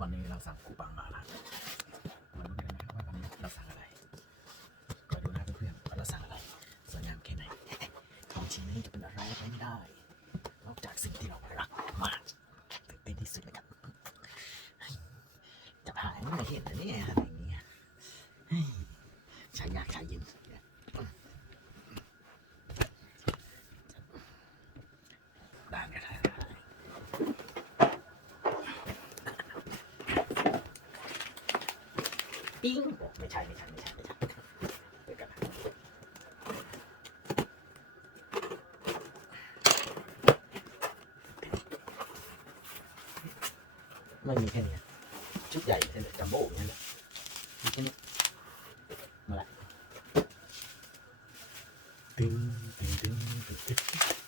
วันนี้เราสั่งคูปังมาละมันรู้กันนะครับว่าวันนี้เราสั่งอะไรก็ดูนะเพื่อนๆว่าเราสั่งอะไรสวยงามแค่ไหนของชิ้นนี้จะเป็นอะไรไปไม่ได้ นอกจากสิ่งที่เรารักมากตื่นเต้นที่สุดเลยครับจะหายไม่เห็นนะเนี่ยอะไรอย่างเงี้ยเฮ้ยชายยากชายเย็นได้ไหมได้ ปิ้งไม่ใช่ไม่ใช่ไม่ใช่ไม่ใช่เดี๋ยวกันนะไม่มีแค่เนี้ยชุดใหญ่แค่นี้จัมโบ้อย่างนี้เลยมีแค่นี้มาละตึงตึงตึงตึงตึง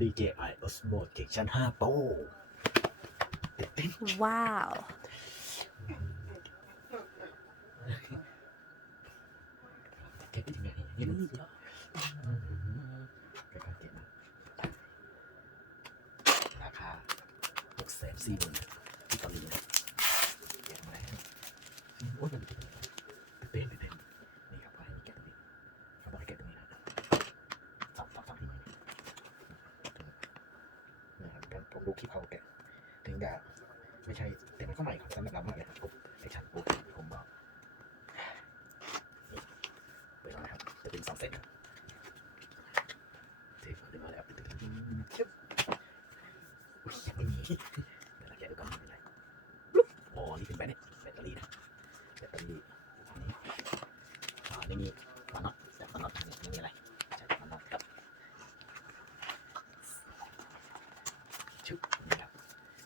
ดีเจไอออสโมเทคชั่น5โปรเต้นว้าวเก็บไปถึงไหนนี่รู้สึกค่อยๆเก็บนะราคาหกแสนสี่หมื่นที่เกาหลีนะเก็บมาแล้วโอ้ยมันเต้นเต้นเต้นนี่ครับให้มีเก็บตรงนี้เขาบอกให้เก็บตรงนี้นะสับสับสับที่มือ นะครับการผมดูคลิปเขาแกะถึงจะไม่ใช่แต่มันก็ใหม่สำหรับเรามากเลยครับผมไอชันโปรผมบอกเปิดก่อนนะครับจะเป็นสองเซตครับเทฟขึ้นมาแล้วชึบอุ้ยยังไม่มีเดี๋ยวเราแกะดูก่อนไม่เป็นไรปุ๊บอ๋อนี่เป็นแบตเนี่ยแบตเตอรี่นะแบตเตอรี่อันนี้อ่านี่มีมันน็อตแต่มันน็อตอันนี้ไม่มีอะไรใช่มันน็อตครับชึบนี่ครับ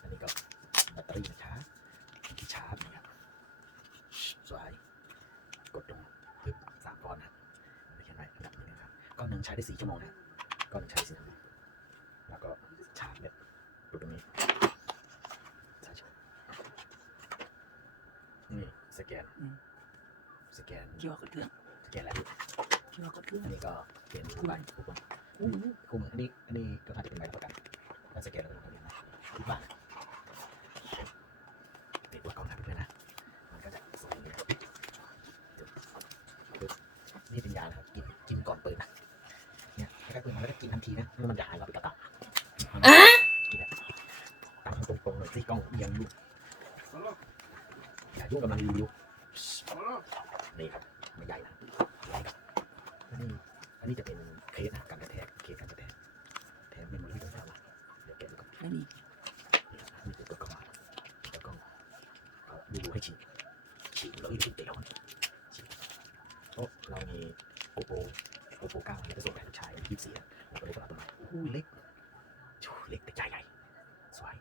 อันนี้ก็แบตเตอรี่นะคะที่ชาร์จนะครับสวยกดตรงปึ๊บสามก้อนนะครับ ไม่ใช่ไหมระดับนี้นะครับก้อนหนึ่ง ใช้ได้สี่ชั่วโมงนะก้อนหนึ่งใช้ได้สี่ชั่วโมงแล้วก็ชาร์จแบบดูตรงนี้ใช่ใช่นี่สแกนอืมสแกนคิดว่ากดเครื่องสแกนอะไรคิดว่ากดเครื่องอันนี้ก็เป็นคู่ใบคู่คนคู่มืออันนี้อันนี้ก็อาจจะเป็นใบรับประกันถ้าสแกนแล้วก็ต้องเรียนนะที่บ้านติดตัวกล้องนะเพื่อนๆนะมันก็จะสวยเลยนี่เป็นยานะครับกินกินก่อนเปิดนะ เนี่ย ถ้าเปิดมาแล้วก็กินทันทีนะแล้วมันจะหายเราไปกระตับกินอะตามตรงๆเลยที่กล้องเอียงอยู่อย่ายุ่งกำลังรีวิวนี่ครับไม่ใหญ่นะใหญ่ครับอันนี้อันนี้จะเป็นเคสนะการกระแทกเคสการกระแทกแถมเมมโมรี่ตรงนี้เดี๋ยวแกะดูก่อนไม่มีนี่ครับนี่คือตัวกล้องอะตัวกล้องเอาดูให้ฉีกฉีกเลยฉีกเดียวฉีกโอ้เรามีโอโป โอโปเก้าเนี่ยจะส่งให้ลูกชายยี่สิบสี่อะผมก็เลยรับตัวใหม่โอ้เล็กโอ้เล็กแต่ใหญ่ใหญ่สวย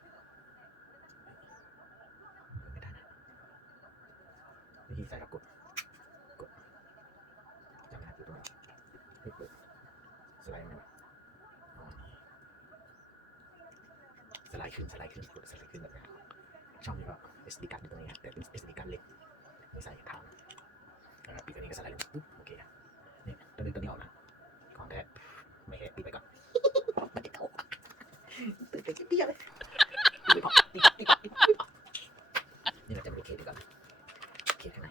ไม่ได้นะวิธีใส่กับกดกดจำไม่ได้คือตัวนี้เปิดสไลด์ไมวะอ๋อนี่สไลด์ขึ้นสไลด์ขึ้นกดสไลด์ขึ้นแบบนี้ช่องนี้ก็ SD การ์ดอยู่ตรงนี้แต่เป็น SD การ์ดเล็กไม่ใส่ทางปีกอันนี้ก็สไลด์ลงปุ๊บโอเคนี่ ตัวนี้ตัวนี้ออกนะของแท้ไม่แค่ปีกไปก่อนมันจะเข้าตื่นเต้นเปี้ยเลยไม่พอติดติดติดนี่เราจะมาดูเคสดีกว่อนเคสข้างใน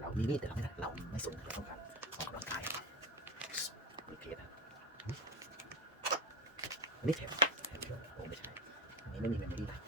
เรามีมีดแต่เราไม่ได้เราไม่สนเราต้องการออกกำลังกายมีเคสนะอันนี้แถมแถมเดียวโอ้ไม่ใช่อันนี้ไม่มีเมมโมรี่นะ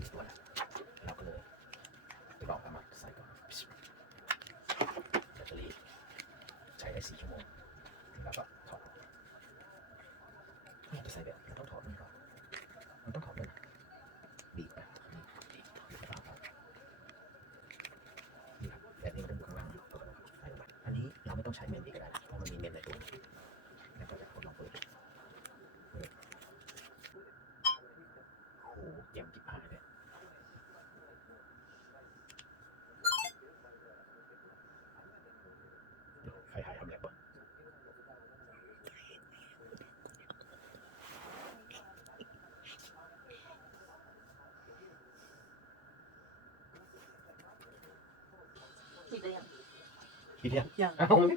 ยี่สิบตัวนะเราก็เลยไปลอกเอามาใส่ก่อนแบตเตอรี่ใช้ได้สี่ชั่วโมง 一天，然后我们